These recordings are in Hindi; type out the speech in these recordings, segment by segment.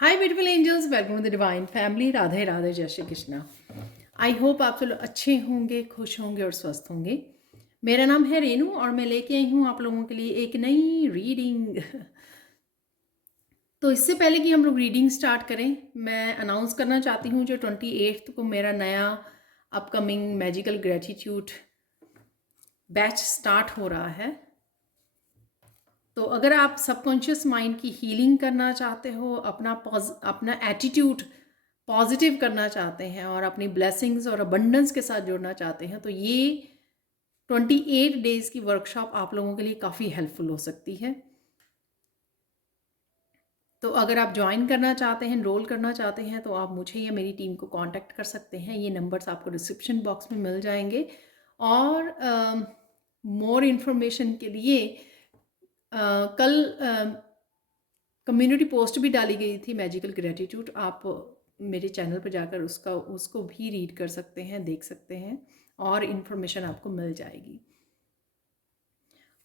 Hi beautiful angels, welcome to the divine family. Radhe Radhe, जय श्री कृष्णा। आई होप आप सब लोग अच्छे होंगे, खुश होंगे और स्वस्थ होंगे। मेरा नाम है रेनू और मैं लेके आई हूँ आप लोगों के लिए एक नई रीडिंग। तो इससे पहले कि हम लोग रीडिंग स्टार्ट करें, मैं अनाउंस करना चाहती हूँ जो 28 को मेरा नया upcoming magical gratitude batch start हो रहा है। तो अगर आप सबकॉन्शियस माइंड की हीलिंग करना चाहते हो, अपना एटीट्यूड पॉजिटिव करना चाहते हैं और अपनी ब्लेसिंग्स और अबंडेंस के साथ जुड़ना चाहते हैं, तो ये 28 डेज की वर्कशॉप आप लोगों के लिए काफ़ी हेल्पफुल हो सकती है। तो अगर आप ज्वाइन करना चाहते हैं, एनरोल करना चाहते हैं, तो आप मुझे या मेरी टीम को कांटेक्ट कर सकते हैं। ये नंबर्स आपको डिस्क्रिप्शन बॉक्स में मिल जाएंगे। और मोर इन्फॉर्मेशन के लिए कल कम्युनिटी पोस्ट भी डाली गई थी मैजिकल ग्रेटिट्यूड। आप मेरे चैनल पर जाकर उसको भी रीड कर सकते हैं, देख सकते हैं और इन्फॉर्मेशन आपको मिल जाएगी।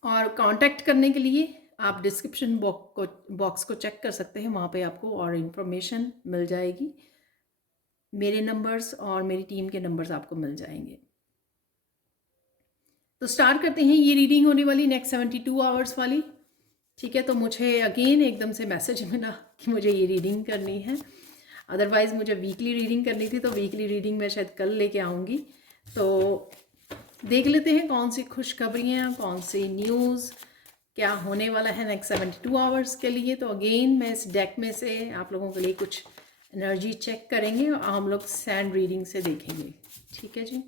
और कांटेक्ट करने के लिए आप डिस्क्रिप्शन बॉक्स को चेक कर सकते हैं, वहाँ पे आपको और इन्फॉर्मेशन मिल जाएगी। मेरे नंबर्स और मेरी टीम के नंबर्स आपको मिल जाएंगे। तो स्टार्ट करते हैं। ये रीडिंग होने वाली नेक्स्ट 72 आवर्स वाली, ठीक है। तो मुझे अगेन एकदम से मैसेज मिला कि मुझे ये रीडिंग करनी है। अदरवाइज़ मुझे वीकली रीडिंग करनी थी, तो वीकली रीडिंग मैं शायद कल लेके आऊँगी। तो देख लेते हैं कौन सी खुशखबरियाँ, कौन सी न्यूज़, क्या होने वाला है नेक्स्ट 72 आवर्स के लिए। तो अगेन मैं इस डेक में से आप लोगों के लिए कुछ एनर्जी चेक करेंगे और हम लोग सैंड रीडिंग से देखेंगे, ठीक है जी।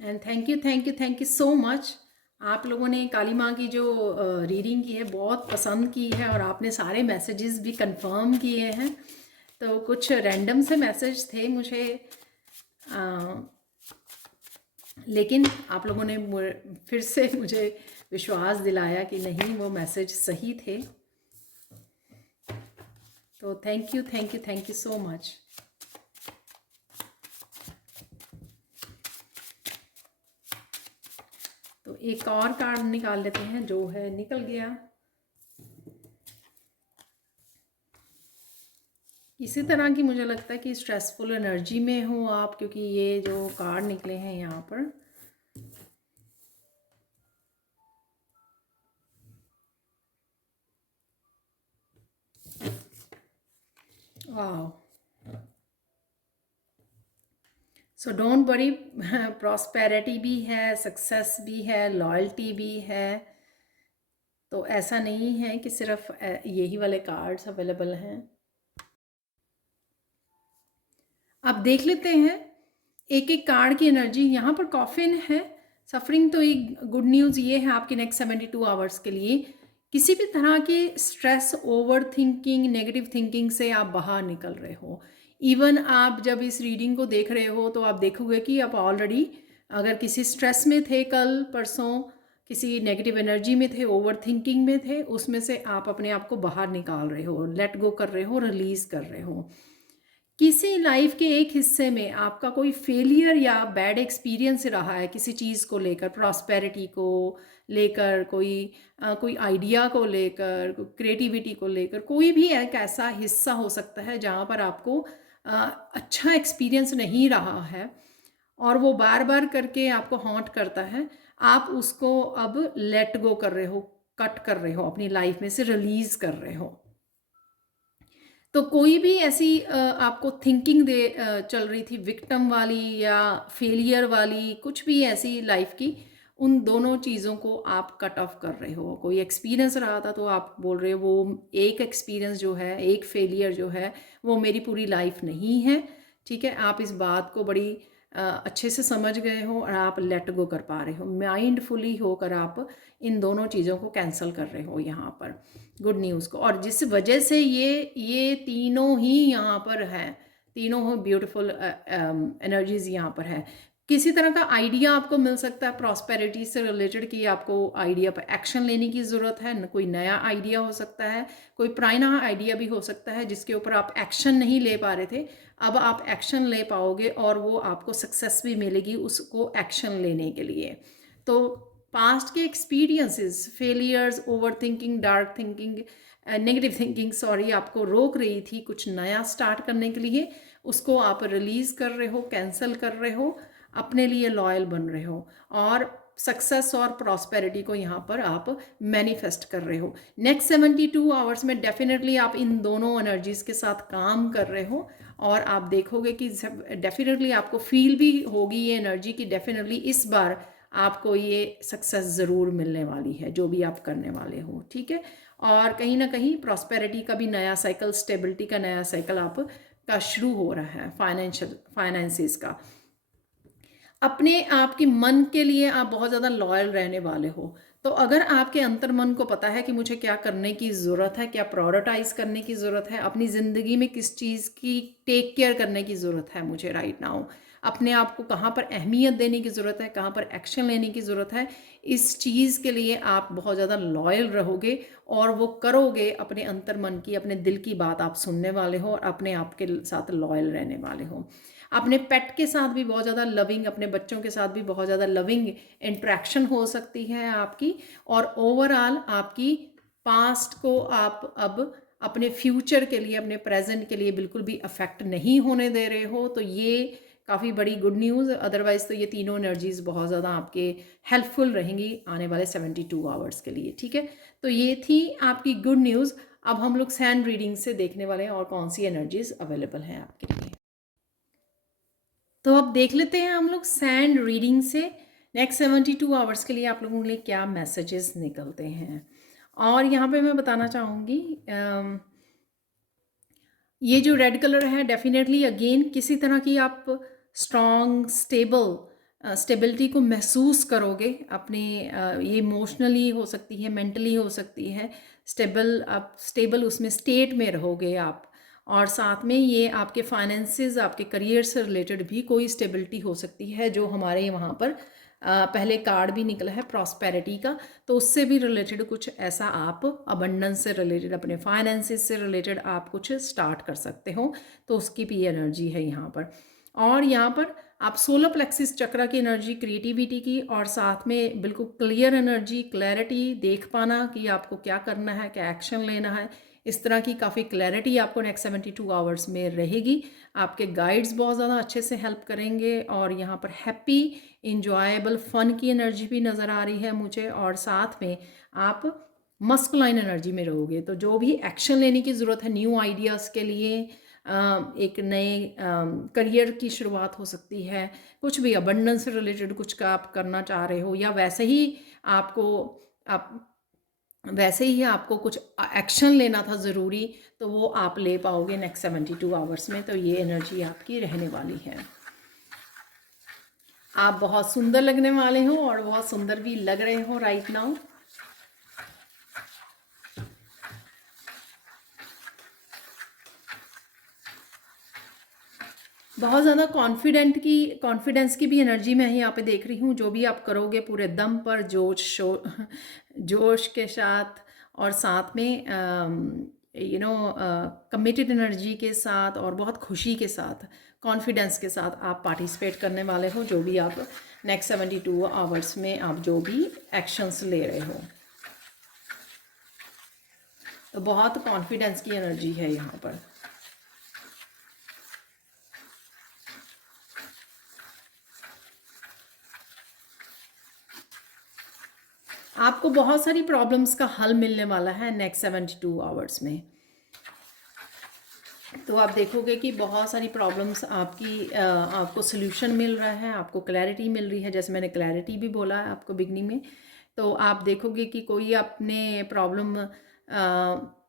And thank you so much. आप लोगों ने काली माँ की जो रीडिंग की है बहुत पसंद की है और आपने सारे मैसेजेस भी कंफर्म किए हैं। तो कुछ रैंडम से मैसेज थे मुझे, लेकिन आप लोगों ने फिर से मुझे विश्वास दिलाया कि नहीं, वो मैसेज सही थे। तो थैंक यू सो मच। तो एक और कार्ड निकाल लेते हैं, जो है निकल गया। इसी तरह की मुझे लगता है कि स्ट्रेसफुल एनर्जी में हो आप, क्योंकि ये जो कार्ड निकले हैं यहाँ पर, वाह। सो डोंट वरी, प्रॉस्पेरिटी भी है, सक्सेस भी है, लॉयल्टी भी है। तो ऐसा नहीं है कि सिर्फ यही वाले कार्ड्स अवेलेबल हैं। अब देख लेते हैं एक एक कार्ड की एनर्जी। यहाँ पर कॉफिन है, सफरिंग। तो एक गुड न्यूज़ ये है आपके नेक्स्ट 72 आवर्स के लिए, किसी भी तरह के stress, over thinking, negative thinking से आप बाहर निकल रहे हो। इवन आप जब इस रीडिंग को देख रहे हो तो आप देखोगे कि आप ऑलरेडी अगर किसी स्ट्रेस में थे, कल परसों किसी नेगेटिव एनर्जी में थे, ओवर थिंकिंग में थे, उसमें से आप अपने आप को बाहर निकाल रहे हो, लेट गो कर रहे हो, रिलीज़ कर रहे हो। किसी लाइफ के एक हिस्से में आपका कोई फेलियर या बैड एक्सपीरियंस रहा है किसी चीज़ को लेकर, प्रॉस्पेरिटी को लेकर, कोई आइडिया को लेकर, क्रिएटिविटी को लेकर, कोई भी एक ऐसा हिस्सा हो सकता है जहाँ पर आपको अच्छा एक्सपीरियंस नहीं रहा है और वो बार बार करके आपको हॉन्ट करता है। आप उसको अब लेट गो कर रहे हो, कट कर रहे हो, अपनी लाइफ में से रिलीज़ कर रहे हो। तो कोई भी ऐसी आपको थिंकिंग चल रही थी विक्टिम वाली या फेलियर वाली, कुछ भी ऐसी लाइफ की, उन दोनों चीज़ों को आप कट ऑफ कर रहे हो। कोई एक्सपीरियंस रहा था तो आप बोल रहे हो वो एक एक्सपीरियंस जो है, एक फेलियर जो है, वो मेरी पूरी लाइफ नहीं है, ठीक है। आप इस बात को बड़ी अच्छे से समझ गए हो और आप लेट गो कर पा रहे हो, माइंडफुली होकर आप इन दोनों चीज़ों को कैंसिल कर रहे हो यहाँ पर, गुड न्यूज़ को। और जिस वजह से ये तीनों ही यहाँ पर हैं, तीनों ब्यूटीफुल एनर्जीज यहाँ पर है। किसी तरह का आइडिया आपको मिल सकता है प्रॉस्पेरिटी से रिलेटेड कि आपको आइडिया पर एक्शन लेने की ज़रूरत है। कोई नया आइडिया हो सकता है, कोई पुराना आइडिया भी हो सकता है जिसके ऊपर आप एक्शन नहीं ले पा रहे थे, अब आप एक्शन ले पाओगे और वो आपको सक्सेस भी मिलेगी उसको एक्शन लेने के लिए। तो पास्ट के experiences, failures, over thinking, dark thinking, negative thinking sorry आपको रोक रही थी कुछ नया स्टार्ट करने के लिए, उसको आप रिलीज़ कर रहे हो, कैंसिल कर रहे हो, अपने लिए लॉयल बन रहे हो और सक्सेस और प्रॉस्पेरिटी को यहाँ पर आप मैनिफेस्ट कर रहे हो। नेक्स्ट 72 आवर्स में डेफिनेटली आप इन दोनों एनर्जीज़ के साथ काम कर रहे हो और आप देखोगे कि डेफिनेटली आपको फील भी होगी ये एनर्जी कि डेफिनेटली इस बार आपको ये सक्सेस ज़रूर मिलने वाली है जो भी आप करने वाले हो, ठीक है। और कहीं ना कहीं प्रॉस्पेरिटी का भी नया साइकिल, स्टेबिलिटी का नया साइकिल आप का शुरू हो रहा है, फाइनेंसिस का। अपने आप के मन के लिए आप बहुत ज़्यादा लॉयल रहने वाले हो। तो अगर आपके अंतर मन को पता है कि मुझे क्या करने की ज़रूरत है, क्या प्रायोरिटाइज करने की ज़रूरत है, अपनी ज़िंदगी में किस चीज़ की टेक केयर करने की ज़रूरत है मुझे राइट नाउ, अपने आप को कहाँ पर अहमियत देने की ज़रूरत है, कहाँ पर एक्शन लेने की ज़रूरत है, इस चीज़ के लिए आप बहुत ज़्यादा लॉयल रहोगे और वो करोगे। अपने अंतर मन की, अपने दिल की बात आप सुनने वाले हो और अपने आप के साथ लॉयल रहने वाले हो। अपने पेट के साथ भी बहुत ज़्यादा लविंग, अपने बच्चों के साथ भी बहुत ज़्यादा लविंग इंट्रैक्शन हो सकती है आपकी। और ओवरऑल आपकी पास्ट को आप अब अपने फ्यूचर के लिए, अपने प्रेजेंट के लिए बिल्कुल भी अफेक्ट नहीं होने दे रहे हो। तो ये काफ़ी बड़ी गुड न्यूज़। अदरवाइज़ तो ये तीनों एनर्जीज़ बहुत ज़्यादा आपके हेल्पफुल रहेंगी आने वाले 72 आवर्स के लिए, ठीक है। तो ये थी आपकी गुड न्यूज़। अब हम लोग सैंड रीडिंग से देखने वाले हैं और कौन सी एनर्जीज़ अवेलेबल हैं आपके लिए। तो अब देख लेते हैं हम लोग सैंड रीडिंग से नेक्स्ट 72 आवर्स के लिए आप लोगों के लिए क्या मैसेजेस निकलते हैं। और यहाँ पे मैं बताना चाहूँगी ये जो रेड कलर है डेफिनेटली अगेन किसी तरह की आप स्ट्रॉन्ग स्टेबिलिटी को महसूस करोगे अपने, ये इमोशनली हो सकती है, मेंटली हो सकती है, आप स्टेबल उसमें स्टेट में रहोगे आप। और साथ में ये आपके फाइनेंसेस, आपके करियर से रिलेटेड भी कोई स्टेबिलिटी हो सकती है जो हमारे वहाँ पर पहले कार्ड भी निकला है प्रॉस्पेरिटी का, तो उससे भी रिलेटेड कुछ ऐसा आप अबंडेंस से रिलेटेड, अपने फाइनेंसेस से रिलेटेड आप कुछ स्टार्ट कर सकते हो। तो उसकी भी एनर्जी है यहाँ पर। और यहाँ पर आप सोलर प्लेक्सिस चक्र की एनर्जी, क्रिएटिविटी की, और साथ में बिल्कुल क्लियर एनर्जी, क्लैरिटी, देख पाना कि आपको क्या करना है, क्या एक्शन लेना है, इस तरह की काफ़ी क्लैरिटी आपको नेक्स्ट 72 आवर्स में रहेगी। आपके गाइड्स बहुत ज़्यादा अच्छे से हेल्प करेंगे और यहाँ पर हैप्पी, इंजॉयबल, फन की एनर्जी भी नज़र आ रही है मुझे। और साथ में आप मस्कुलाइन एनर्जी में रहोगे। तो जो भी एक्शन लेने की ज़रूरत है न्यू आइडियाज़ के लिए, एक नए करियर की शुरुआत हो सकती है, कुछ भी अबंडेंस से रिलेटेड कुछ का आप करना चाह रहे हो, या वैसे ही आपको कुछ एक्शन लेना था ज़रूरी, तो वो आप ले पाओगे नेक्स्ट 72 आवर्स में। तो ये एनर्जी आपकी रहने वाली है। आप बहुत सुंदर लगने वाले हो और बहुत सुंदर भी लग रहे हो राइट नाउ। बहुत ज़्यादा कॉन्फिडेंस की भी एनर्जी मैं यहाँ पे देख रही हूँ। जो भी आप करोगे पूरे दम पर, जोश के साथ, और साथ में कमिटेड एनर्जी के साथ और बहुत खुशी के साथ, कॉन्फिडेंस के साथ आप पार्टिसिपेट करने वाले हो जो भी आप नेक्स्ट 72 आवर्स में आप जो भी एक्शंस ले रहे हो। तो बहुत कॉन्फिडेंस की एनर्जी है यहाँ पर। आपको बहुत सारी प्रॉब्लम्स का हल मिलने वाला है नेक्स्ट 72 आवर्स में। तो आप देखोगे कि बहुत सारी प्रॉब्लम्स आपको सोल्यूशन मिल रहा है, आपको क्लैरिटी मिल रही है। जैसे मैंने क्लैरिटी भी बोला है आपको बिगनिंग में। तो आप देखोगे कि कोई आपने प्रॉब्लम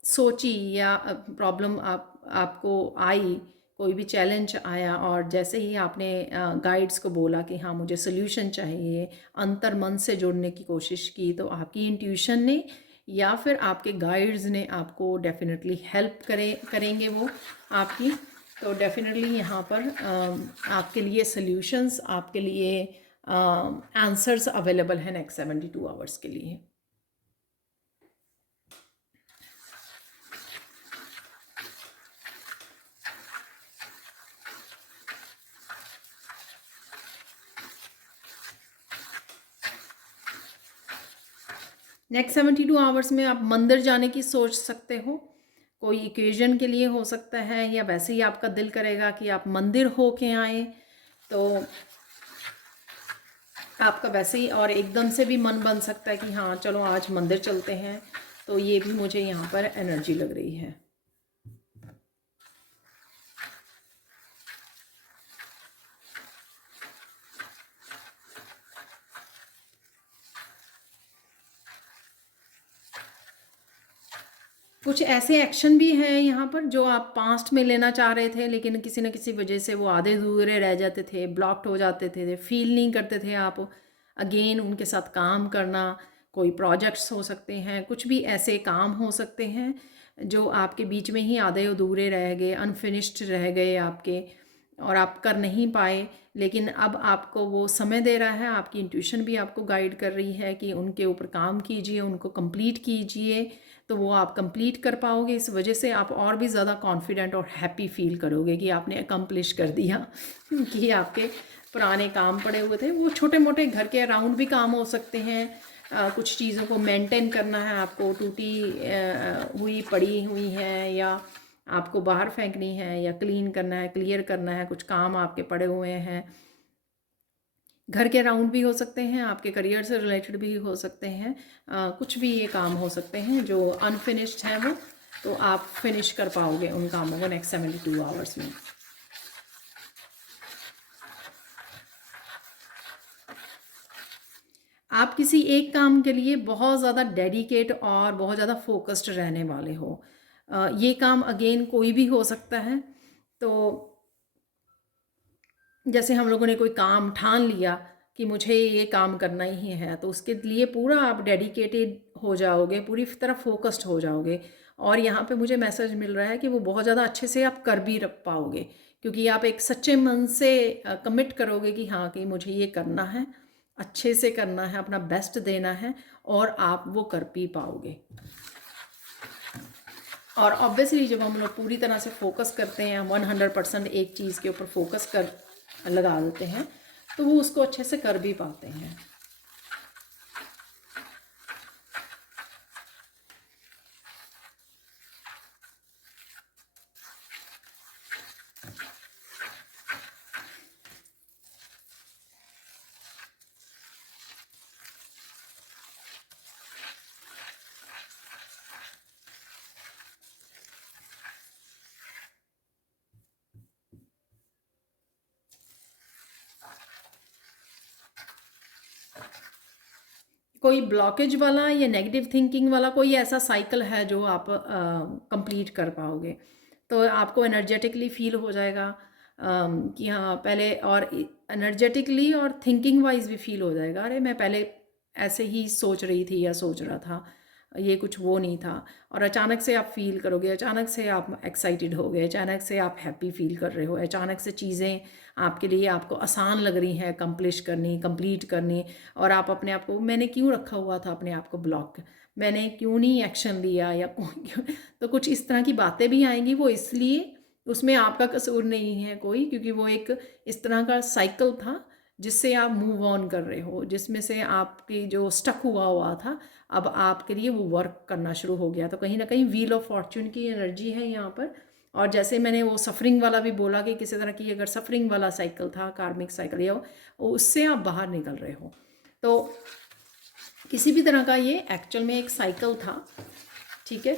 सोची या प्रॉब्लम आपको आई, कोई भी चैलेंज आया, और जैसे ही आपने गाइड्स को बोला कि हाँ मुझे सोल्यूशन चाहिए, अंतर मन से जुड़ने की कोशिश की, तो आपकी इंट्यूशन ने या फिर आपके गाइड्स ने आपको डेफिनेटली हेल्प करेंगे वो आपकी। तो डेफिनेटली यहाँ पर आपके लिए सॉल्यूशंस, आपके लिए आंसर्स अवेलेबल हैं नेक्स्ट 72 आवर्स के लिए। नेक्स्ट 72 आवर्स में आप मंदिर जाने की सोच सकते हो। कोई इक्वेशन के लिए हो सकता है, या वैसे ही आपका दिल करेगा कि आप मंदिर हो के आए, तो आपका वैसे ही और एकदम से भी मन बन सकता है कि हाँ चलो आज मंदिर चलते हैं। तो ये भी मुझे यहाँ पर एनर्जी लग रही है। कुछ ऐसे एक्शन भी हैं यहाँ पर जो आप पास्ट में लेना चाह रहे थे, लेकिन किसी न किसी वजह से वो आधे अधूरे रह जाते थे, ब्लॉक्ड हो जाते थे, फील नहीं करते थे आप अगेन उनके साथ काम करना। कोई प्रोजेक्ट्स हो सकते हैं, कुछ भी ऐसे काम हो सकते हैं जो आपके बीच में ही आधे अधूरे रह गए, अनफिनिश्ड रह गए आपके, और आप कर नहीं पाए। लेकिन अब आपको वो समय दे रहा है, आपकी इंट्यूशन भी आपको गाइड कर रही है कि उनके ऊपर काम कीजिए, उनको कंप्लीट कीजिए, तो वो आप कंप्लीट कर पाओगे। इस वजह से आप और भी ज़्यादा कॉन्फिडेंट और हैप्पी फील करोगे कि आपने अकम्प्लिश कर दिया कि आपके पुराने काम पड़े हुए थे, वो छोटे मोटे घर के अराउंड भी काम हो सकते हैं। कुछ चीज़ों को मेंटेन करना है आपको, टूटी हुई पड़ी हुई है, या आपको बाहर फेंकनी है, या क्लीन करना है, क्लियर करना है, कुछ काम आपके पड़े हुए हैं। घर के अराउंड भी हो सकते हैं, आपके करियर से रिलेटेड भी हो सकते हैं, कुछ भी ये काम हो सकते हैं जो अनफिनिश्ड हैं, वो तो आप फिनिश कर पाओगे उन कामों को नेक्स्ट 72 आवर्स में। आप किसी एक काम के लिए बहुत ज़्यादा डेडिकेट और बहुत ज़्यादा फोकस्ड रहने वाले हो। ये काम अगेन कोई भी हो सकता है। तो जैसे हम लोगों ने कोई काम ठान लिया कि मुझे ये काम करना ही है, तो उसके लिए पूरा आप डेडिकेटेड हो जाओगे, पूरी तरह फोकस्ड हो जाओगे। और यहाँ पे मुझे मैसेज मिल रहा है कि वो बहुत ज़्यादा अच्छे से आप कर भी रख पाओगे, क्योंकि आप एक सच्चे मन से कमिट करोगे कि हाँ कि मुझे ये करना है, अच्छे से करना है, अपना बेस्ट देना है, और आप वो कर भी पाओगे। और ऑब्वियसली जब हम लोग पूरी तरह से फोकस करते हैं, 100% एक चीज़ के ऊपर फोकस कर लगा देते हैं, तो वो उसको अच्छे से कर भी पाते हैं। कोई ब्लॉकेज वाला या नेगेटिव थिंकिंग वाला कोई ऐसा साइकिल है जो आप कंप्लीट कर पाओगे, तो आपको एनर्जेटिकली फील हो जाएगा कि हाँ पहले, और एनर्जेटिकली और थिंकिंग वाइज भी फील हो जाएगा, अरे मैं पहले ऐसे ही सोच रही थी या सोच रहा था, ये कुछ वो नहीं था। और अचानक से आप फील करोगे, अचानक से आप एक्साइटेड हो गए, अचानक से आप हैप्पी फील कर रहे हो, अचानक से चीज़ें आपके लिए आपको आसान लग रही हैं कंप्लीट करनी। और आप अपने आप को, मैंने क्यों रखा हुआ था अपने आप को ब्लॉक, मैंने क्यों नहीं एक्शन लिया, या क्यों, तो कुछ इस तरह की बातें भी आएंगी। वो इसलिए, उसमें आपका कसूर नहीं है कोई, क्योंकि वो एक इस तरह का साइकिल था जिससे आप मूव ऑन कर रहे हो, जिसमें से आपकी जो स्टक हुआ था, अब आपके लिए वो वर्क करना शुरू हो गया। तो कहीं ना कहीं व्हील ऑफ फॉर्च्यून की एनर्जी है यहाँ पर। और जैसे मैंने वो सफरिंग वाला भी बोला कि किसी तरह की अगर सफरिंग वाला साइकिल था, कार्मिक साइकिल, या उससे आप बाहर निकल रहे हो, तो किसी भी तरह का ये एक्चुअल में एक साइकिल था, ठीक है।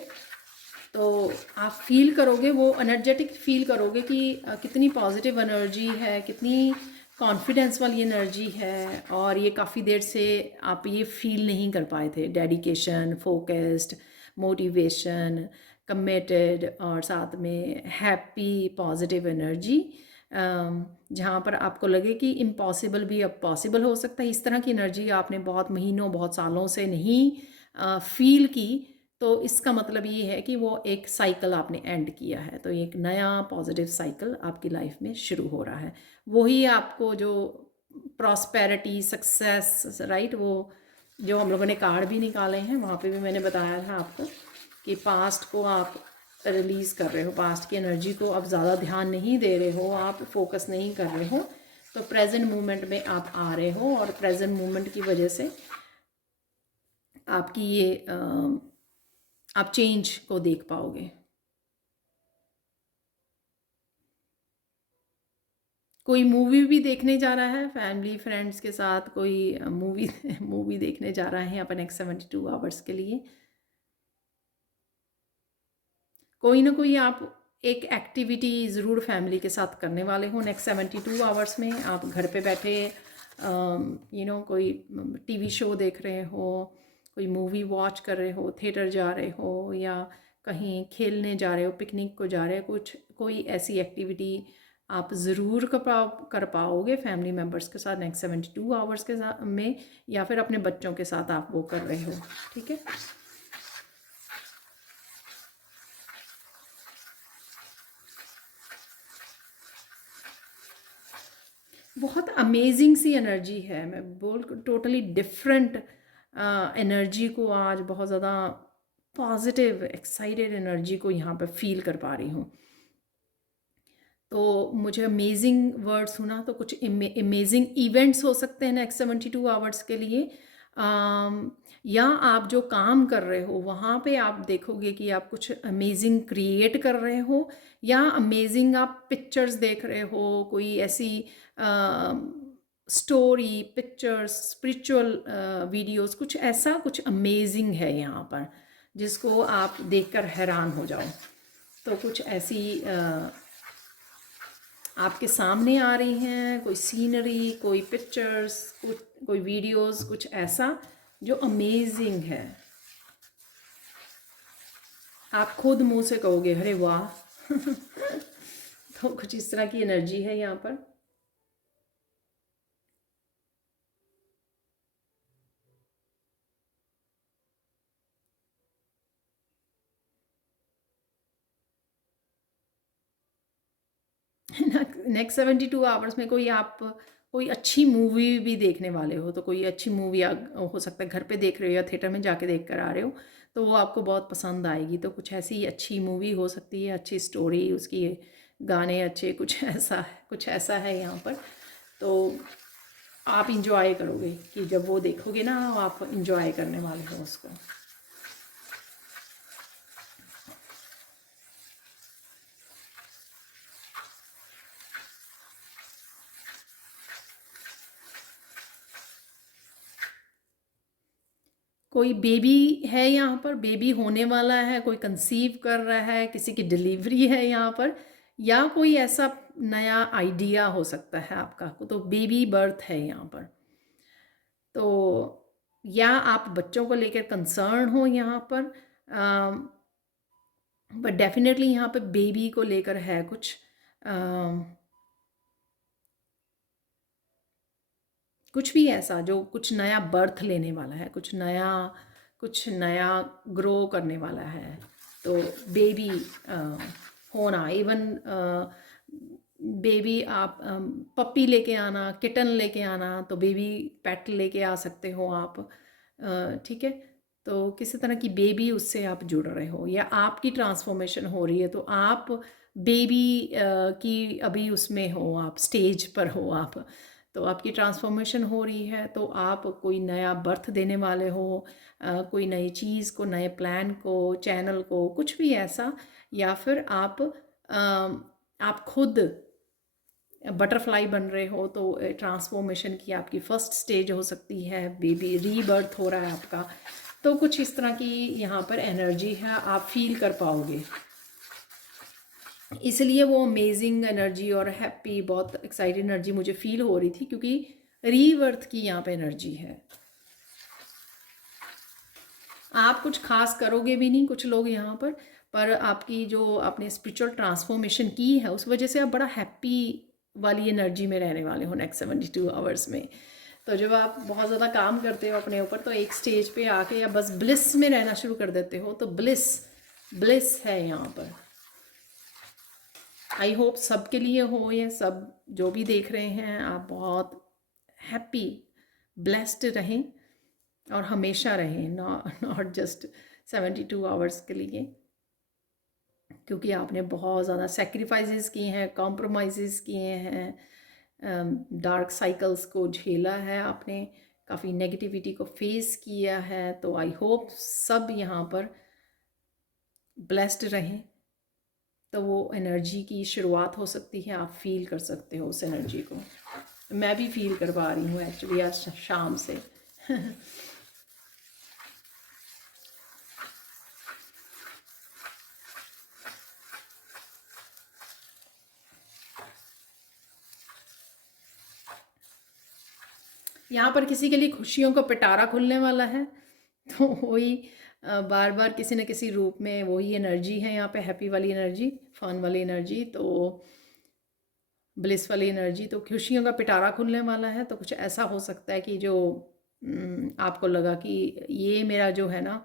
तो आप फील करोगे, वो एनर्जेटिक फील करोगे कि कितनी पॉजिटिव एनर्जी है, कितनी कॉन्फिडेंस वाली एनर्जी है। और ये काफ़ी देर से आप ये फील नहीं कर पाए थे, डेडिकेशन, फोकस्ड, मोटिवेशन, कमिटेड, और साथ में हैप्पी पॉजिटिव एनर्जी, जहाँ पर आपको लगे कि इम्पॉसिबल भी अब पॉसिबल हो सकता है। इस तरह की एनर्जी आपने बहुत महीनों, बहुत सालों से नहीं फील की, तो इसका मतलब ये है कि वो एक साइकिल आपने एंड किया है, तो एक नया पॉजिटिव साइकिल आपकी लाइफ में शुरू हो रहा है। वही आपको जो प्रॉस्पेरिटी, सक्सेस, राइट, वो जो हम लोगों ने कार्ड भी निकाले हैं वहाँ पे भी मैंने बताया था आपको कि पास्ट को आप रिलीज़ कर रहे हो, पास्ट की एनर्जी को आप ज़्यादा ध्यान नहीं दे रहे हो, आप फोकस नहीं कर रहे हो, तो प्रेजेंट मोमेंट में आप आ रहे हो और प्रेजेंट मोमेंट की वजह से आपकी ये आप चेंज को देख पाओगे। कोई मूवी भी देखने जा रहा है फैमिली फ्रेंड्स के साथ, कोई मूवी मूवी देखने जा रहा है यहाँ पर नेक्स्ट 72 आवर्स के लिए। कोई ना कोई आप एक एक्टिविटी ज़रूर फैमिली के साथ करने वाले हो नेक्स्ट 72 आवर्स में। आप घर पे बैठे कोई टीवी शो देख रहे हो, कोई मूवी वॉच कर रहे हो, थिएटर जा रहे हो, या कहीं खेलने जा रहे हो, पिकनिक को जा रहे हो, कोई ऐसी एक्टिविटी आप ज़रूर कर पाओगे फैमिली मेम्बर्स के साथ नेक्स्ट 72 आवर्स के साथ में, या फिर अपने बच्चों के साथ आप वो कर रहे हो। ठीक है, बहुत अमेजिंग सी एनर्जी है, मैं बोल टोटली डिफरेंट एनर्जी को आज बहुत ज़्यादा पॉजिटिव एक्साइटेड एनर्जी को यहाँ पर फील कर पा रही हूँ। तो मुझे अमेजिंग वर्ड सुना, तो कुछ अमेजिंग इवेंट्स हो सकते हैं नेक्स्ट 72 आवर्स के लिए। या आप जो काम कर रहे हो वहाँ पे आप देखोगे कि आप कुछ अमेजिंग क्रिएट कर रहे हो, या अमेजिंग आप पिक्चर्स देख रहे हो, कोई ऐसी स्टोरी, पिक्चर्स, स्पिरिचुअल वीडियोस, कुछ ऐसा कुछ अमेजिंग है यहाँ पर जिसको आप देखकर हैरान हो जाओ। तो कुछ ऐसी आपके सामने आ रही हैं, कोई सीनरी, कोई पिक्चर्स, कोई वीडियोस, कुछ ऐसा जो अमेजिंग है। आप खुद मुंह से कहोगे अरे वाह। तो कुछ इस तरह की एनर्जी है यहाँ पर। नेक्स्ट 72 आवर्स में कोई अच्छी मूवी भी देखने वाले हो, तो कोई अच्छी मूवी हो सकता है घर पे देख रहे हो या थिएटर में जाके देख कर आ रहे हो, तो वो आपको बहुत पसंद आएगी। तो कुछ ऐसी अच्छी मूवी हो सकती है, अच्छी स्टोरी, उसकी गाने अच्छे, कुछ ऐसा है यहाँ पर। तो आप इंजॉय करोगे कि जब वो देखोगे ना, आप इंजॉय करने वाले हो उसको। कोई बेबी है यहाँ पर, बेबी होने वाला है, कोई कंसीव कर रहा है, किसी की डिलीवरी है यहाँ पर, या कोई ऐसा नया आइडिया हो सकता है आपका, तो बेबी बर्थ है यहाँ पर। तो या आप बच्चों को लेकर कंसर्न हो यहाँ पर, बट डेफिनेटली यहाँ पर बेबी को लेकर है कुछ कुछ भी ऐसा जो कुछ नया बर्थ लेने वाला है, कुछ नया ग्रो करने वाला है। तो बेबी होना, इवन बेबी आप पप्पी लेके आना, किटन लेके आना, तो बेबी पेट लेके आ सकते हो आप। ठीक है, तो किसी तरह की बेबी उससे आप जुड़ रहे हो, या आपकी ट्रांसफॉर्मेशन हो रही है, तो आप बेबी की अभी उसमें हो, आप स्टेज पर हो आप, तो आपकी ट्रांसफॉर्मेशन हो रही है, तो आप कोई नया बर्थ देने वाले हो, कोई नई चीज़ को, नए प्लान को, चैनल को, कुछ भी ऐसा। या फिर आप खुद बटरफ्लाई बन रहे हो, तो ट्रांसफॉर्मेशन की आपकी फर्स्ट स्टेज हो सकती है, बेबी रीबर्थ हो रहा है आपका। तो कुछ इस तरह की यहाँ पर एनर्जी है, आप फील कर पाओगे। इसलिए वो अमेजिंग एनर्जी और हैप्पी, बहुत एक्साइटेड एनर्जी मुझे फील हो रही थी, क्योंकि रीबर्थ की यहाँ पे एनर्जी है। आप कुछ खास करोगे भी नहीं कुछ लोग यहाँ पर आपकी जो आपने स्पिरिचुअल ट्रांसफॉर्मेशन की है उस वजह से आप बड़ा हैप्पी वाली एनर्जी में रहने वाले हो नेक्स्ट 72 आवर्स में। तो जब आप बहुत ज़्यादा काम करते हो अपने ऊपर, तो एक स्टेज पे आके या बस ब्लिस में रहना शुरू कर देते हो, तो ब्लिस ब्लिस है यहाँ पर। आई होप सबके लिए हो, ये सब जो भी देख रहे हैं आप बहुत हैप्पी ब्लेस्ड रहें और हमेशा रहें, नॉट जस्ट 72 आवर्स के लिए, क्योंकि आपने बहुत ज़्यादा सेक्रीफाइसेस किए हैं, कॉम्प्रोमाइज़ किए हैं, डार्क साइकिल्स को झेला है आपने, काफ़ी नेगेटिविटी को फेस किया है। तो आई होप सब यहाँ पर ब्लेस्ड रहें। तो वो एनर्जी की शुरुआत हो सकती है, आप फील कर सकते हो उस एनर्जी को। मैं भी फील कर पा रही हूँ एक्चुअली आज शाम से। यहाँ पर किसी के लिए खुशियों का पिटारा खुलने वाला है, तो वही बार बार किसी न किसी रूप में वही एनर्जी है यहाँ पे, हैप्पी वाली एनर्जी, फन वाली एनर्जी, तो ब्लिस वाली एनर्जी। तो खुशियों का पिटारा खुलने वाला है। तो कुछ ऐसा हो सकता है कि जो आपको लगा कि ये मेरा जो है ना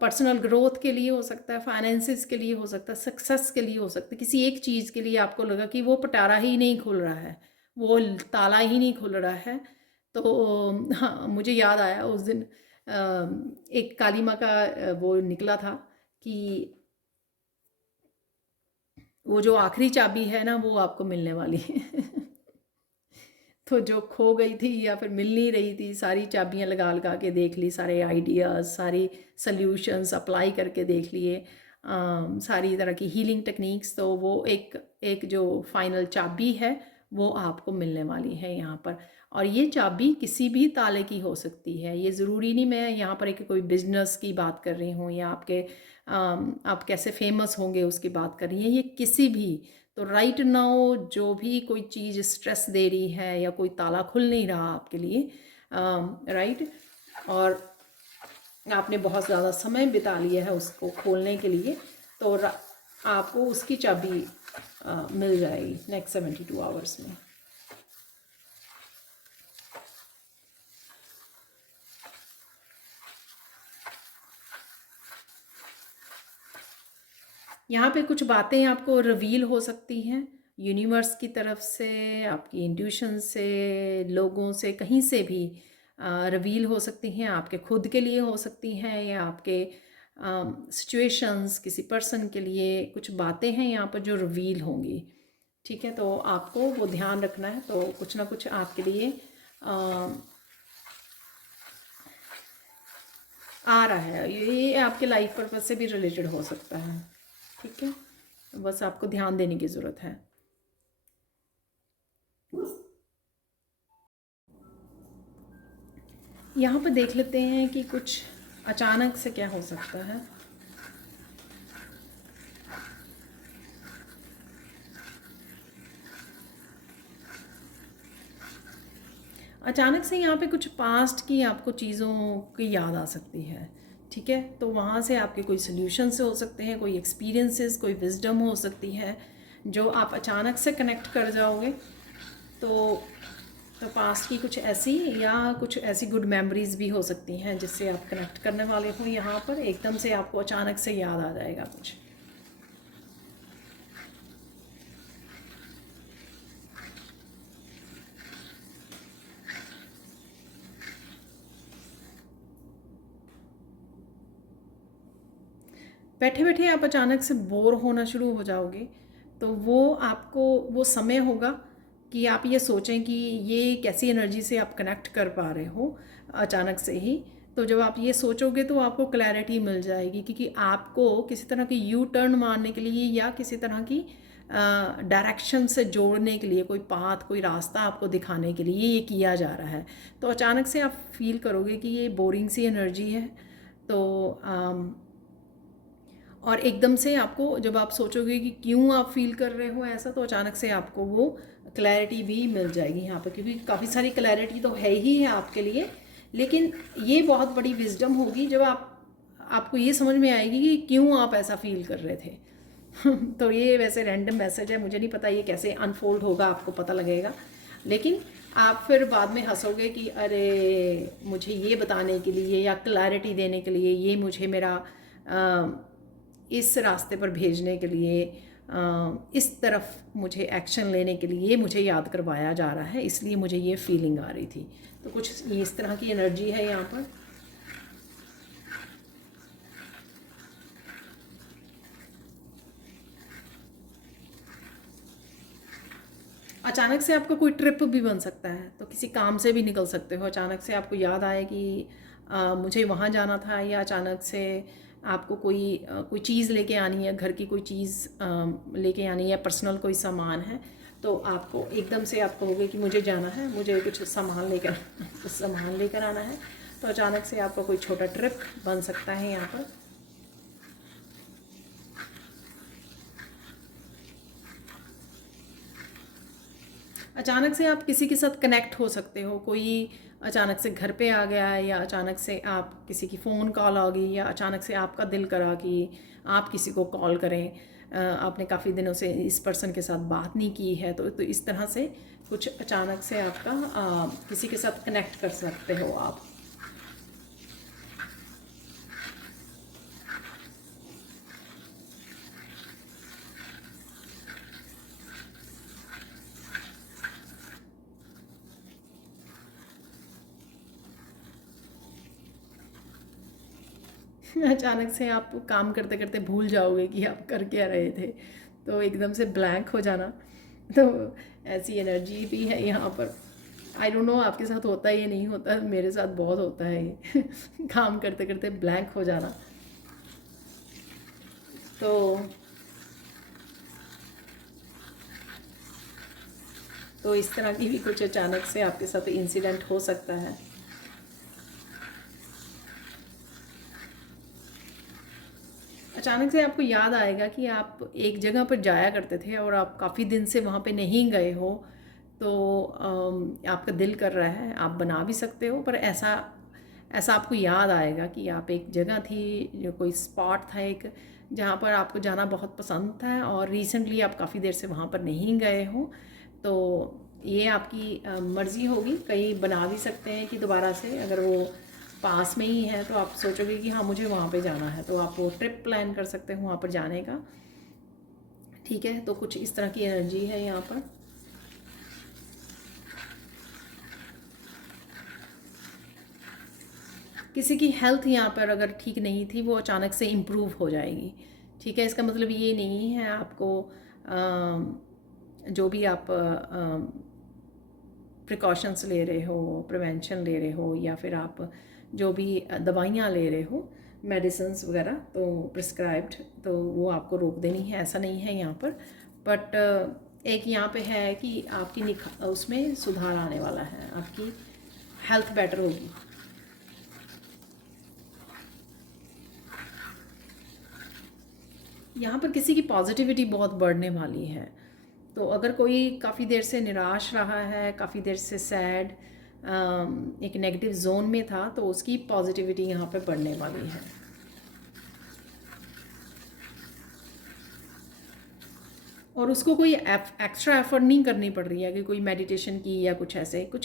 पर्सनल ग्रोथ के लिए हो सकता है, फाइनेंसिस के लिए हो सकता है, सक्सेस के लिए हो सकता है, किसी एक चीज़ के लिए आपको लगा कि वो पिटारा ही नहीं खुल रहा है, वो ताला ही नहीं खुल रहा है। तो हाँ, मुझे याद आया उस दिन एक काली माँ का वो निकला था कि वो जो आखिरी चाबी है ना वो आपको मिलने वाली है। तो जो खो गई थी या फिर मिल नहीं रही थी, सारी चाबियां लगा लगा के देख ली, सारे आइडियाज़, सारी सल्यूशंस अप्लाई करके देख लिए, सारी तरह की हीलिंग टेक्निक्स, तो वो एक एक जो फाइनल चाबी है वो आपको मिलने वाली है यहाँ पर। और ये चाबी किसी भी ताले की हो सकती है, ये ज़रूरी नहीं मैं यहाँ पर एक कोई बिजनेस की बात कर रही हूँ या आपके आप कैसे फेमस होंगे उसकी बात कर रही हैं, ये किसी भी। तो राइट नाउ जो भी कोई चीज़ स्ट्रेस दे रही है या कोई ताला खुल नहीं रहा आपके लिए, राइट, और आपने बहुत ज़्यादा समय बिता लिया है उसको खोलने के लिए, तो आपको उसकी चाबी मिल जाएगी नेक्स्ट 72 आवर्स में। यहाँ पे कुछ बातें आपको रिवील हो सकती हैं यूनिवर्स की तरफ से, आपकी इंट्यूशन से, लोगों से, कहीं से भी रिवील हो सकती हैं, आपके खुद के लिए हो सकती हैं या आपके सिचुएशंस, किसी पर्सन के लिए कुछ बातें हैं यहाँ पर जो रिवील होंगी। ठीक है, तो आपको वो ध्यान रखना है। तो कुछ ना कुछ आपके लिए आ रहा है, ये आपके लाइफ पर्पज से भी रिलेटेड हो सकता है। ठीक है, बस आपको ध्यान देने की ज़रूरत है। यहाँ पर देख लेते हैं कि कुछ अचानक से क्या हो सकता है। अचानक से यहाँ पे कुछ पास्ट की आपको चीज़ों की याद आ सकती है। ठीक है, तो वहाँ से आपके कोई सोल्यूशन से हो सकते हैं, कोई एक्सपीरियंसेस, कोई विजडम हो सकती है जो आप अचानक से कनेक्ट कर जाओगे। तो पास्ट की कुछ ऐसी या कुछ ऐसी गुड मेमोरीज भी हो सकती हैं जिससे आप कनेक्ट करने वाले हो। यहाँ पर एकदम से आपको अचानक से याद आ जाएगा कुछ। बैठे बैठे आप अचानक से बोर होना शुरू हो जाओगे, तो वो आपको वो समय होगा कि आप ये सोचें कि ये कैसी एनर्जी से आप कनेक्ट कर पा रहे हो अचानक से ही। तो जब आप ये सोचोगे तो आपको क्लैरिटी मिल जाएगी, क्योंकि आपको किसी तरह की यू टर्न मारने के लिए या किसी तरह की डायरेक्शन से जोड़ने के लिए, कोई पाथ, कोई रास्ता आपको दिखाने के लिए ये किया जा रहा है। तो अचानक से आप फील करोगे कि ये बोरिंग सी एनर्जी है। तो और एकदम से आपको जब आप सोचोगे कि क्यों आप फील कर रहे हो ऐसा, तो अचानक से आपको वो क्लैरिटी भी मिल जाएगी यहाँ पर, क्योंकि काफ़ी सारी क्लैरिटी तो है ही है आपके लिए। लेकिन ये बहुत बड़ी विजडम होगी जब आपको ये समझ में आएगी कि क्यों आप ऐसा फील कर रहे थे। तो ये वैसे रैंडम मैसेज है, मुझे नहीं पता ये कैसे अनफोल्ड होगा, आपको पता लगेगा। लेकिन आप फिर बाद में हंसोगे कि अरे मुझे ये बताने के लिए या क्लैरिटी देने के लिए ये मुझे मेरा इस रास्ते पर भेजने के लिए इस तरफ मुझे एक्शन लेने के लिए मुझे याद करवाया जा रहा है, इसलिए मुझे ये फीलिंग आ रही थी। तो कुछ इस तरह की एनर्जी है यहाँ पर। अचानक से आपका कोई ट्रिप भी बन सकता है, तो किसी काम से भी निकल सकते हो। अचानक से आपको याद आए कि मुझे वहाँ जाना था, या अचानक से आपको कोई चीज़ लेके आनी है, घर की कोई चीज़ लेके आनी है, पर्सनल कोई सामान है, तो आपको एकदम से आप कहोगे कि मुझे जाना है, मुझे कुछ सामान लेकर आना है। तो अचानक से आपका कोई छोटा ट्रिप बन सकता है यहाँ पर। अचानक से आप किसी के साथ कनेक्ट हो सकते हो। कोई अचानक से घर पे आ गया है, या अचानक से आप किसी की फ़ोन कॉल आ गई, या अचानक से आपका दिल करा कि आप किसी को कॉल करें। आपने काफ़ी दिनों से इस पर्सन के साथ बात नहीं की है, तो इस तरह से कुछ अचानक से आपका किसी के साथ कनेक्ट कर सकते हो आप। अचानक से आप काम करते करते भूल जाओगे कि आप कर क्या रहे थे, तो एकदम से ब्लैंक हो जाना। तो ऐसी एनर्जी भी है यहाँ पर। आई डोंट नो आपके साथ होता है या नहीं होता, मेरे साथ बहुत होता है ये काम करते करते ब्लैंक हो जाना। तो इस तरह की भी कुछ अचानक से आपके साथ इंसिडेंट हो सकता है। अचानक से आपको याद आएगा कि आप एक जगह पर जाया करते थे और आप काफ़ी दिन से वहाँ पे नहीं गए हो, तो आपका दिल कर रहा है, आप बना भी सकते हो, पर ऐसा ऐसा आपको याद आएगा कि आप एक जगह थी, जो कोई स्पॉट था एक, जहाँ पर आपको जाना बहुत पसंद था, और रिसेंटली आप काफ़ी देर से वहाँ पर नहीं गए हो। तो ये आपकी मर्ज़ी होगी, कहीं बना भी सकते हैं कि दोबारा से, अगर वो पास में ही है तो आप सोचोगे कि हाँ मुझे वहाँ पे जाना है, तो आप वो ट्रिप प्लान कर सकते हो वहाँ पर जाने का। ठीक है, तो कुछ इस तरह की एनर्जी है यहाँ पर। किसी की हेल्थ यहाँ पर अगर ठीक नहीं थी, वो अचानक से इम्प्रूव हो जाएगी। ठीक है, इसका मतलब ये नहीं है आपको जो भी आप प्रिकॉशंस ले रहे हो, प्रिवेंशन ले रहे हो, या फिर आप जो भी दवाइयाँ ले रहे हो, मेडिसिन्स वगैरह, तो प्रिस्क्राइब्ड, तो वो आपको रोक देनी है, ऐसा नहीं है यहाँ पर। बट एक यहाँ पे है कि आपकी उसमें सुधार आने वाला है, आपकी हेल्थ बेटर होगी। यहाँ पर किसी की पॉजिटिविटी बहुत बढ़ने वाली है। तो अगर कोई काफ़ी देर से निराश रहा है, काफ़ी देर से सैड, एक नेगेटिव जोन में था, तो उसकी पॉजिटिविटी यहाँ पे बढ़ने वाली है। और उसको कोई एक्स्ट्रा एफर्ट नहीं करनी पड़ रही है कि कोई मेडिटेशन की या कुछ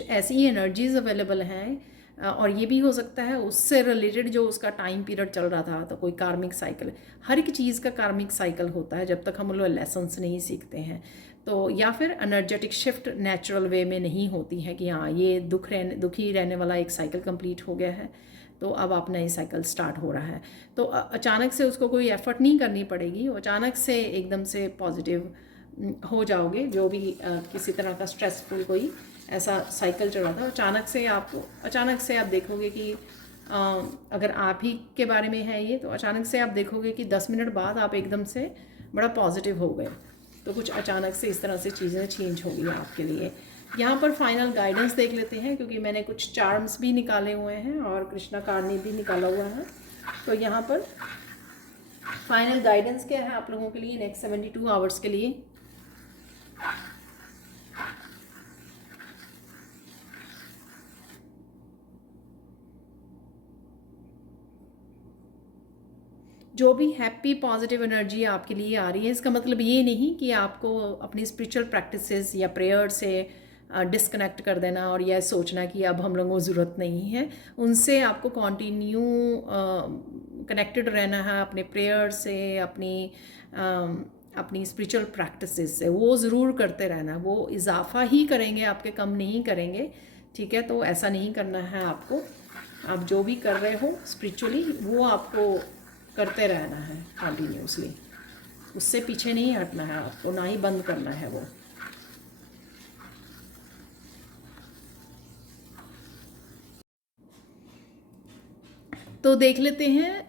ऐसी एनर्जीज अवेलेबल हैं। और ये भी हो सकता है उससे रिलेटेड जो उसका टाइम पीरियड चल रहा था, तो कोई कार्मिक साइकिल, हर एक चीज़ का कार्मिक साइकिल होता है जब तक हम लोग लेसन्स नहीं सीखते हैं। तो या फिर एनर्जेटिक शिफ्ट नेचुरल वे में नहीं होती है कि हाँ ये दुखी रहने वाला एक साइकिल कंप्लीट हो गया है, तो अब आप नई साइकिल स्टार्ट हो रहा है। तो अचानक से उसको कोई एफर्ट नहीं करनी पड़ेगी, वो अचानक से एकदम से पॉजिटिव हो जाओगे। जो भी किसी तरह का स्ट्रेसफुल कोई ऐसा साइकिल चल रहा था, अचानक से आप देखोगे कि अगर आप ही के बारे में है ये, तो अचानक से आप देखोगे कि 10 मिनट बाद आप एकदम से बड़ा पॉजिटिव हो गए। तो कुछ अचानक से इस तरह से चीज़ें चेंज होगी आपके लिए। यहाँ पर फाइनल गाइडेंस देख लेते हैं, क्योंकि मैंने कुछ चार्म्स भी निकाले हुए हैं और कृष्णा कार्ड भी निकाला हुआ है। तो यहाँ पर फाइनल गाइडेंस क्या है आप लोगों के लिए नेक्स्ट 72 आवर्स के लिए। जो भी हैप्पी पॉजिटिव एनर्जी आपके लिए आ रही है, इसका मतलब ये नहीं कि आपको अपनी स्पिरिचुअल प्रैक्टिसेस या प्रेयर से डिस्कनेक्ट कर देना और यह सोचना कि अब हम लोगों को ज़रूरत नहीं है। उनसे आपको कंटिन्यू कनेक्टेड रहना है अपने प्रेयर से, अपनी स्पिरिचुअल प्रैक्टिसेस से। वो ज़रूर करते रहना, वो इजाफा ही करेंगे, आपके कम नहीं करेंगे। ठीक है, तो ऐसा नहीं करना है आपको। आप जो भी कर रहे हो स्पिरिचुअली वो आपको करते रहना है कंटिन्यूसली, उससे पीछे नहीं हटना है आपको, ना ही बंद करना है वो। तो देख लेते हैं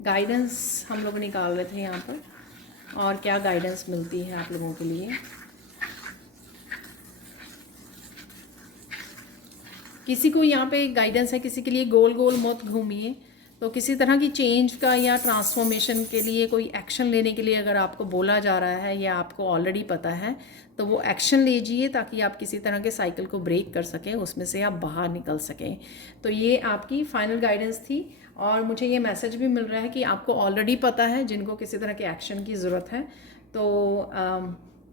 गाइडेंस हम लोग निकाल रहे थे यहाँ पर, और क्या गाइडेंस मिलती है आप लोगों के लिए। किसी को यहाँ पे गाइडेंस है, किसी के लिए गोल गोल मत घूमिए। तो किसी तरह की चेंज का या ट्रांसफॉर्मेशन के लिए कोई एक्शन लेने के लिए अगर आपको बोला जा रहा है या आपको ऑलरेडी पता है, तो वो एक्शन लीजिए ताकि आप किसी तरह के साइकिल को ब्रेक कर सकें, उसमें से आप बाहर निकल सकें। तो ये आपकी फाइनल गाइडेंस थी। और मुझे ये मैसेज भी मिल रहा है कि आपको ऑलरेडी पता है जिनको किसी तरह के एक्शन की ज़रूरत है, तो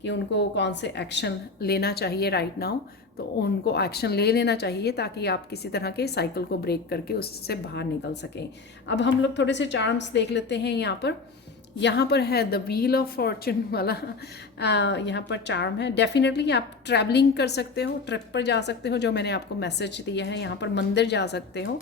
कि उनको कौन से एक्शन लेना चाहिए राइट नाउ, तो उनको एक्शन ले लेना चाहिए ताकि आप किसी तरह के साइकिल को ब्रेक करके उससे बाहर निकल सकें। अब हम लोग थोड़े से चार्म्स देख लेते हैं। यहाँ पर है द व्हील ऑफ फॉर्चून वाला यहाँ पर चार्म है। डेफिनेटली आप ट्रैवलिंग कर सकते हो, ट्रिप पर जा सकते हो, जो मैंने आपको मैसेज दिया है। यहाँ पर मंदिर जा सकते हो,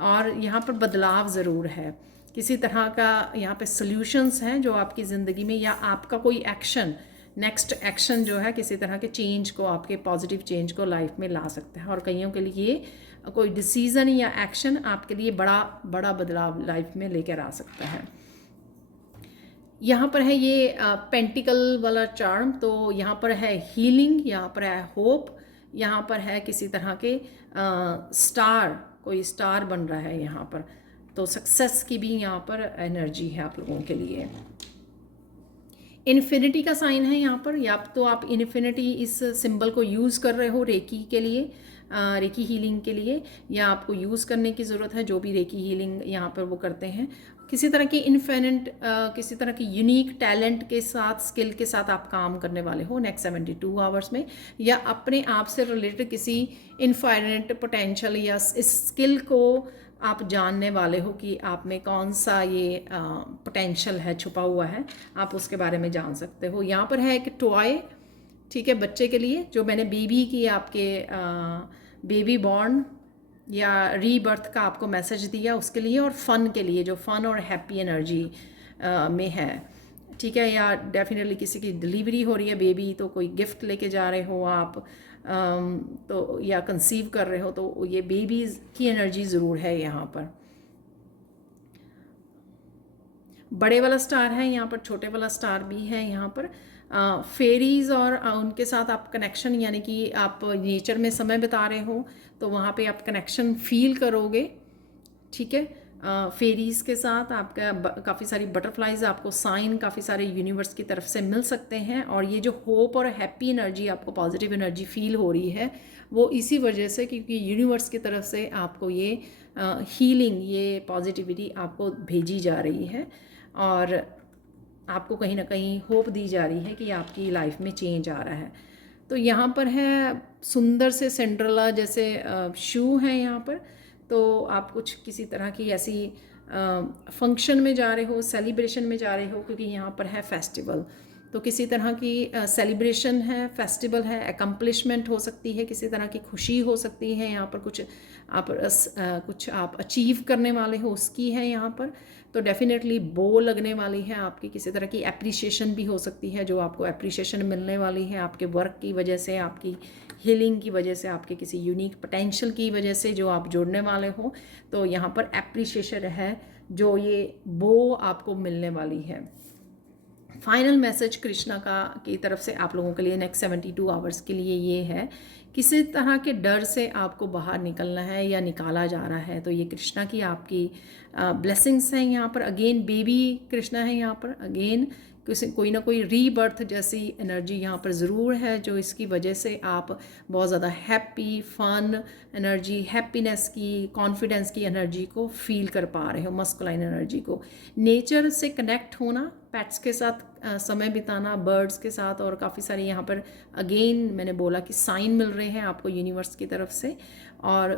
और यहाँ पर बदलाव ज़रूर है। किसी तरह का यहाँ पे सॉल्यूशंस हैं जो आपकी ज़िंदगी में, या आपका कोई एक्शन, नेक्स्ट एक्शन जो है किसी तरह के चेंज को, आपके पॉजिटिव चेंज को लाइफ में ला सकता है। और कईयों के लिए कोई डिसीज़न या एक्शन आपके लिए बड़ा बड़ा बदलाव लाइफ में लेकर आ सकता है। यहाँ पर है ये पेंटिकल वाला चार्म, तो यहाँ पर है हीलिंग, यहाँ पर है होप, यहाँ पर है किसी तरह के स्टार, कोई स्टार बन रहा है यहाँ पर। तो सक्सेस की भी यहाँ पर एनर्जी है आप लोगों के लिए। इन्फिनिटी का साइन है यहाँ पर, या तो आप इन्फिनिटी इस सिंबल को यूज़ कर रहे हो रेकी के लिए, रेकी हीलिंग के लिए, या आपको यूज़ करने की ज़रूरत है जो भी रेकी हीलिंग यहाँ पर वो करते हैं। किसी तरह की इन्फिनिट, किसी तरह की यूनिक टैलेंट के साथ, स्किल के साथ आप काम करने वाले हो नेक्स्ट 72 आवर्स में, या अपने आप से रिलेटेड किसी इनफाइनाइट पोटेंशियल या इस स्किल को आप जानने वाले हो कि आप में कौन सा ये पोटेंशियल है, छुपा हुआ है, आप उसके बारे में जान सकते हो। यहाँ पर है एक टॉय, ठीक है, बच्चे के लिए, जो मैंने बेबी की, आपके बेबी बॉर्न या रीबर्थ का आपको मैसेज दिया उसके लिए, और फ़न के लिए, जो फ़न और हैप्पी एनर्जी में है। ठीक है, या डेफिनेटली किसी की डिलीवरी हो रही है बेबी, तो कोई गिफ्ट लेके जा रहे हो आप, तो या कंसीव कर रहे हो, तो ये बेबीज़ की एनर्जी ज़रूर है यहाँ पर। बड़े वाला स्टार है यहाँ पर, छोटे वाला स्टार भी है यहाँ पर। फेरीज़ और उनके साथ आप कनेक्शन, यानी कि आप नेचर में समय बिता रहे हो तो वहाँ पे आप कनेक्शन फील करोगे। ठीक है, फेरीज़ के साथ आपका काफ़ी सारी बटरफ्लाइज, आपको साइन काफ़ी सारे यूनिवर्स की तरफ से मिल सकते हैं। और ये जो होप और हैप्पी एनर्जी, आपको पॉजिटिव एनर्जी फील हो रही है, वो इसी वजह से क्योंकि यूनिवर्स की तरफ से आपको ये हीलिंग, ये पॉजिटिविटी आपको भेजी जा रही है, और आपको कहीं ना कहीं होप दी जा रही है कि आपकी लाइफ में चेंज आ रहा है। तो यहाँ पर है सुंदर से सिंड्रेला जैसे शू हैं यहाँ पर। तो आप कुछ किसी तरह की ऐसी फंक्शन में जा रहे हो, सेलिब्रेशन में जा रहे हो, क्योंकि यहाँ पर है फेस्टिवल। तो किसी तरह की सेलिब्रेशन है, फेस्टिवल है, एकम्प्लिशमेंट हो सकती है, किसी तरह की खुशी हो सकती है यहाँ पर, कुछ आप अचीव करने वाले हो उसकी है यहाँ पर। तो डेफिनेटली बो लगने वाली है आपकी, किसी तरह की एप्रिसिएशन भी हो सकती है, जो आपको एप्रिसिएशन मिलने वाली है आपके वर्क की वजह से, आपकी हीलिंग की वजह से, आपके किसी यूनिक पोटेंशियल की वजह से जो आप जोड़ने वाले हो। तो यहाँ पर एप्रिसिएशन है जो ये बो आपको मिलने वाली है। फाइनल मैसेज कृष्णा की तरफ से आप लोगों के लिए नेक्स्ट 72 आवर्स के लिए ये है, किसी तरह के डर से आपको बाहर निकलना है या निकाला जा रहा है। तो ये कृष्णा की आपकी ब्लेसिंग्स हैं यहाँ पर। अगेन बेबी कृष्णा है यहाँ पर, अगेन कोई ना कोई रीबर्थ जैसी एनर्जी यहाँ पर ज़रूर है, जो इसकी वजह से आप बहुत ज़्यादा हैप्पी, फन एनर्जी, हैप्पीनेस की, कॉन्फिडेंस की एनर्जी को फील कर पा रहे हो, मस्कुलाइन एनर्जी को। नेचर से कनेक्ट होना, पेट्स के साथ समय बिताना बर्ड्स के साथ, और काफ़ी सारी यहाँ पर अगेन मैंने बोला कि साइन मिल रहे हैं आपको यूनिवर्स की तरफ से, और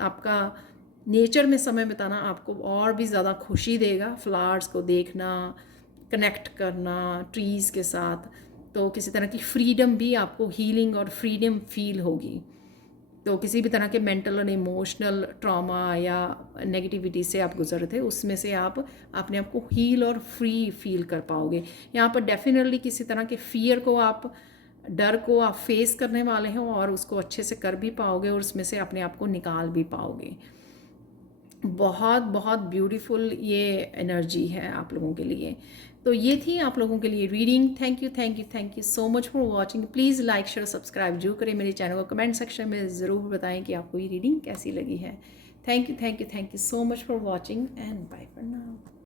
आपका नेचर में समय बिताना आपको और भी ज़्यादा खुशी देगा। फ्लावर्स को देखना, कनेक्ट करना ट्रीज़ के साथ, तो किसी तरह की फ्रीडम भी आपको, हीलिंग और फ्रीडम फील होगी। तो किसी भी तरह के मेंटल और इमोशनल ट्रॉमा या नेगेटिविटी से आप गुजर थे, उसमें से आप अपने आप को हील और फ्री फील कर पाओगे। यहाँ पर डेफिनेटली किसी तरह के फियर को आप, डर को आप फेस करने वाले हैं और उसको अच्छे से कर भी पाओगे और उसमें से अपने आप को निकाल भी पाओगे। बहुत बहुत ब्यूटीफुल ये एनर्जी है आप लोगों के लिए। तो ये थी आप लोगों के लिए reading. Thank you thank you thank you so much for watching. Please like share subscribe जरूर करें मेरे चैनल को। कमेंट सेक्शन में ज़रूर बताएं कि आपको ये रीडिंग कैसी लगी है। Thank you thank you thank you so much for watching and bye for now.